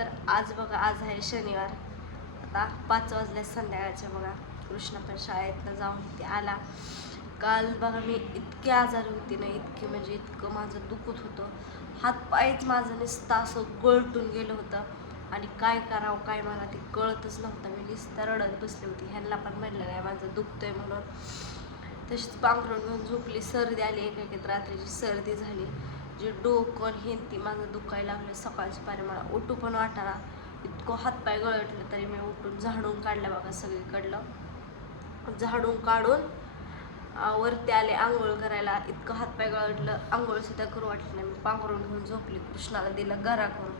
तर आज बघा आज आहे शनिवार. आता पाच वाजल्या संध्याकाळच्या बघा. कृष्ण पण शाळेतनं जाऊन ते आला. काल बघा मी इतकी आजारी होती ना इतकी म्हणजे इतकं माझं दुखत होतं. हातपायच माझं नुसतं असं गळटून गेलं होतं. आणि काय करावं काय मला ते कळतच नव्हतं. मी नुसतं रडत बसली होती. ह्यांना पण म्हणलं नाही माझं दुखतंय म्हणून. तशीच पांघरून घेऊन झोपली. सर्दी आली एक एक रात्रीची सर्दी झाली. जे डोकं हे ती माझं दुखायला लागलं सकाळची पारी. मला उठू पण वाटाना. इतकं हातपाय गळटलं तरी मी उठून झाडून काढलं बघा सगळीकडलं. झाडून काढून वरती आले आंघोळ करायला. इतकं हातपाय गळटलं. आंघोळ सुद्धा करू वाटलं नाही. मी पांघरून घेऊन झोपली. कृष्णाला दिलं घरा करून.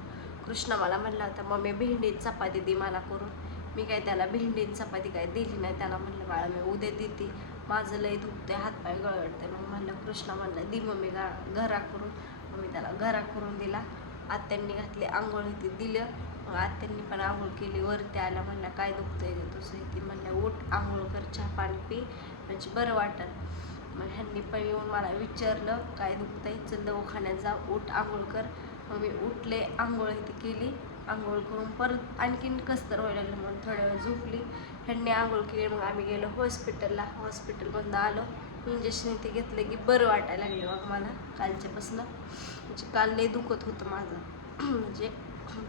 कृष्णा मला म्हणला होता मम्मी भेंडीत चपाती दे मला करून. मी काय त्याला भेंडीत चपाती काय दिली नाही? त्याला म्हणलं बाळा मी उद्या देते. माझं लय दुखते हातपाय गळवडते मग म्हणलं कृष्णा म्हणलं दी मम्मी गा घरा करून. मग मी त्याला घरा करून दिला. आत्यांनी घातली आंघोळ ती दिलं. मग आत्यांनी पण आंघोळ केली वरती आल्या म्हणलं काय दुखतंय ग तुझं? ती म्हणलं उठ आंघोळ कर चहा पाणी पी. म्हणजे बरं वाटत मग ह्यांनी पण येऊन मला विचारलं काय दुखतंय? चल दवाखान्यात जा उठ आंघोळ कर. मग मी उठले आंघोळ ती केली. आंघोळ करून परत आणखीन कसतर व्हायला लागलं म्हणून थोड्या वेळ झोपली. ह्यांनी आंघोळ केली मग आम्ही गेलो हॉस्पिटलला हॉस्पिटलमधनं आलो. इंजेक्शन इथे घेतलं की बरं वाटायला लागलं मग मला कालच्यापासनं. म्हणजे काल लय दुखत होतं माझं. म्हणजे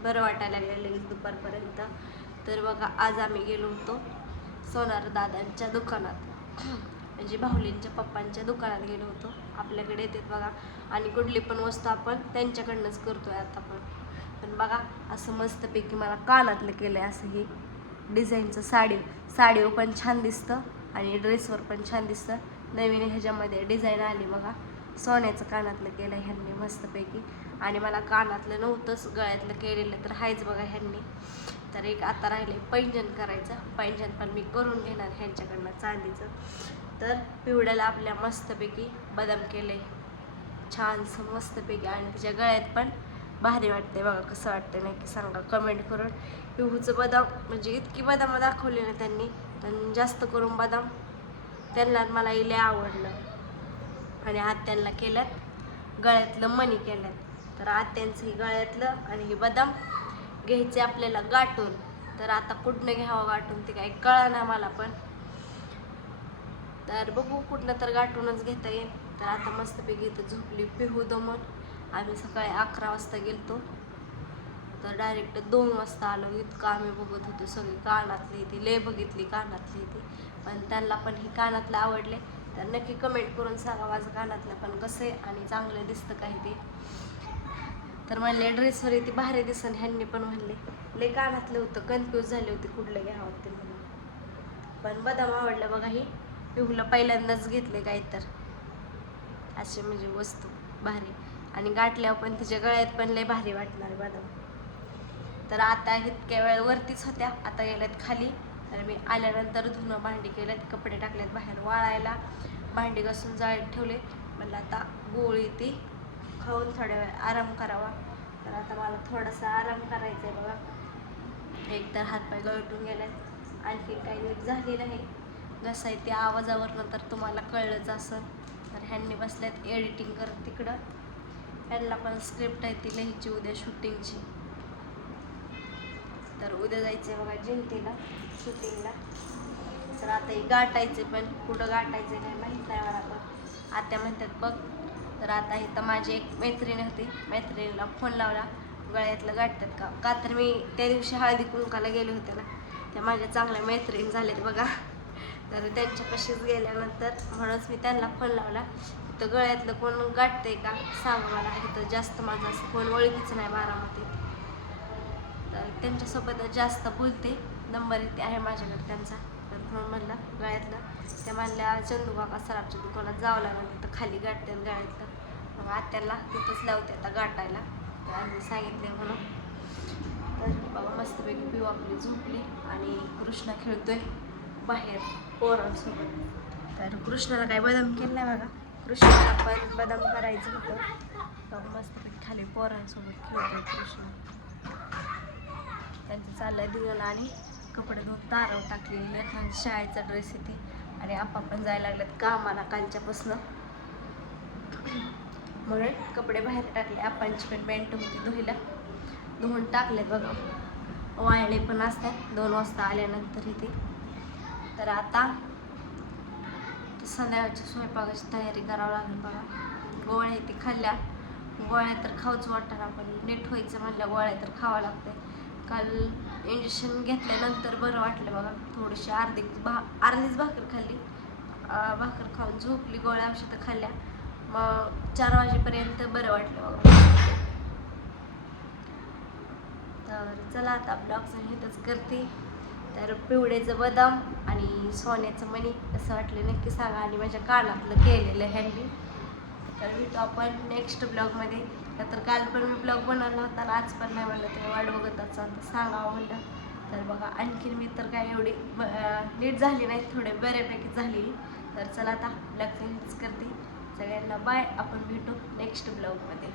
बरं वाटायला लागलं लगेच दुपारपर्यंत. तर बघा आज आम्ही गेलो होतो सोनार दादांच्या दुकानात. म्हणजे बाहुलींच्या पप्पांच्या दुकानात गेलो होतो. आपल्याकडे येतात बघा. आणि कुठली पण वस्तू आपण त्यांच्याकडनंच करतोय आता पण पण बघा असं मस्तपैकी मला कानातलं केलं आहे असं हे डिझाईनचं साडी. साडीवर पण छान दिसतं आणि ड्रेसवर पण छान दिसतं. नवीन ह्याच्यामध्ये डिझाईन आली बघा. सोन्याचं कानातलं केलं आहे ह्यांनी मस्तपैकी. आणि मला कानातलं नव्हतंच गळ्यातलं केलेलं तर आहेच बघा ह्यांनी. तर एक आता राहिले पैंजन करायचं. पैंजन पण मी करून घेणार ह्यांच्याकडनं चांदीचं. तर पिवड्याला आपल्या मस्तपैकी बदाम केले छानसं मस्तपैकी आणि तिच्या गळ्यात पण भारी वाटते बघा कसं वाटतं नक्की सांगा कमेंट करून. पिहूचं बदाम म्हणजे इतकी बदाम दाखवली ना त्यांनी. पण जास्त करून बदाम त्यांना मला लय आवडलं. आणि आत्यांना केल्यात गळ्यातलं मणी केल्यात. तर आत्यांचं हे गळ्यातलं आणि हे बदाम घ्यायचे आपल्याला गाठून. तर आता कुठनं घ्यावं गाठून ते काही कळा ना मला पण. तर बघू कुठनं तर गाठूनच घेता येईल. तर आता मस्तपैकी इथं झोपली पिहू दमून. आम्ही सकाळी अकरा वाजता गेलतो. तर डायरेक्ट दोन वाजता आलो. इतकं आम्ही बघत होतो सगळी कानातली ती. लय बघितली कानातली ती. पण त्यांना पण ही कानातलं आवडले. तर नक्की कमेंट करून सांगा माझं कानातलं पण कसं आहे आणि चांगलं दिसतं काही ते. तर म्हणले ड्रेसवर ती भारी दिसन. ह्यांनी पण म्हणले लय कानातलं होतं. कन्फ्यूज झाले होते कुठलं घ्यावं ते म्हणून. पण बदाम आवडलं बघा ही. पिहूला पहिल्यांदाच घेतले काही तर असे म्हणजे वस्तू. भारी. आणि गाठल्यावर पण तिच्या गळ्यात पण लय भारी वाटणार बदाम तर आता इतक्या वेळ वरतीच होत्या आता गेल्यात खाली. तर मी आल्यानंतर धुणं भांडी केल्यात कपडे टाकलेत बाहेर वाळायला. भांडी घासून जाळीत ठेवले. म्हणलं आता गोळी ती खाऊन थोड्या वेळ आराम करावा. तर आता मला थोडासा आराम करायचा आहे बघा. एक तर हातपाय गळटून गेलेत. आणखी काही नीट झाली नाही. जसं आहे त्या आवाजावरनं तर तुम्हाला कळलंच असं तर ह्यांनी बसल्यात एडिटिंग करत तिकडं. ह्यांना पण स्क्रिप्ट आहे ती लिहायची उद्या शूटिंगची तर उद्या जायचे बघा जिंतीला शूटिंगला तर आता हे गाठायचे पण कुठं गाठायचे काही माहीत नाही मला पण. आत्या म्हणतात बघ तर आता इथं माझी एक मैत्रीण होती मैत्रिणीला फोन लावला गळ्यातलं गाठतात का? का तर मी त्या दिवशी हळदी कुंकाला गेले होते ना त्या माझ्या चांगल्या मैत्रीण झालेत बघा. तर त्यांच्यापाशीच गेल्यानंतर म्हणूनच मी त्यांना फोन लावला. तर गळ्यातलं कोण गाठतंय का सांगा मला. इथं जास्त माझं असं कोण ओळखीचं नाही बारामतीत. तर त्यांच्यासोबत जास्त बोलते. नंबर इथे आहे माझ्याकडे त्यांचा. तर म्हणून म्हणलं गळ्यातलं. त्या म्हणल्या चंदूबाबा काका सराफच्या दुकानात जावं लागलं. तर खाली गाठते गळ्यातलं. मग आत्याला तिथंच लावते आता गाठायला. तर आम्ही सांगितले म्हणून. तर बाबा मस्तपैकी पिऊ आपली झोपली आणि कृष्णा खेळतोय. बाहेर पोरांसोबत. तर कृष्णाला काय बदाम केलं नाही बघा. कृष्णाला पण बदाम करायचं होतं. बाबा खाली पोरांसोबत खेळतो कृष्णा. त्यांचं चाललंय धुवून आणि कपडे धुवून तारव टाकली लेकरांची शाळेचा ड्रेस येते. आणि आप्पा पण जायला लागलेत कामाला कालच्यापासनं. म्हणून कपडे बाहेर टाकले. आपांची पण पॅन्ट होती धुईला धुवून टाकलेत बघा. वाळले पण असतात. दोन वाजता आल्यानंतर इथे. तर आता संध्याकाळच्या स्वयंपाकाची तयारी करावं लागेल बघा. गोळ्या इथे खाल्ल्या. गोळ्या तर खाऊच वाटणार आपण. नीट व्हायचं म्हणलं गोळ्या तर खावं लागते काल इंजेक्शन घेतल्यानंतर बरं वाटलं बघा. थोडीशी अर्धी भा अर्धीच भाकर खाल्ली. भाकर खाऊन झोपली गोळ्या औषधं खाल्ल्या. मग चार वाजेपर्यंत बरं वाटलं बघा. तर चला आता ब्लॉग इथंच करते. तर पिवळेचं बदाम आणि सोन्याचं मणी असं वाटलं नक्की सांगा. आणि माझ्या कानातलं केलेलं हँडी तर भेटू आपण नेक्स्ट ब्लॉगमध्ये तर काल पण मी ब्लॉग बनवला होता आणि आज पण नाही म्हणलं तर वाट बघत असाल तर सांगावं म्हणलं. तर बघा आणखीन मी तर काय एवढी नीट झाली नाही. थोडे बऱ्यापैकी झाली. तर चला आता ब्लॉग करते. सगळ्यांना बाय आपण भेटू नेक्स्ट ब्लॉगमध्ये